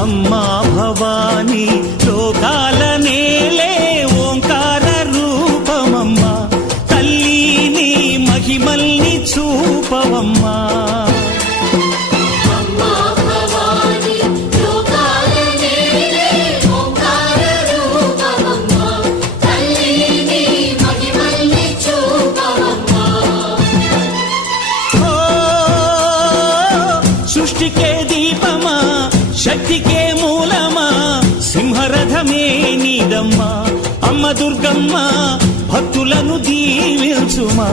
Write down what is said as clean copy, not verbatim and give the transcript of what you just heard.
అమ్మా భవానీ లోకాల నేలే ఓంకార రూపమమ్మా, తల్లి నీ మహిమల్ని చూపవమ్మా. సృష్టికే దీపమా, శక్తికే మూలమా, సింహరథమే నీదమ్మా. అమ్మ దుర్గమ్మ భక్తులను దీవించుమా.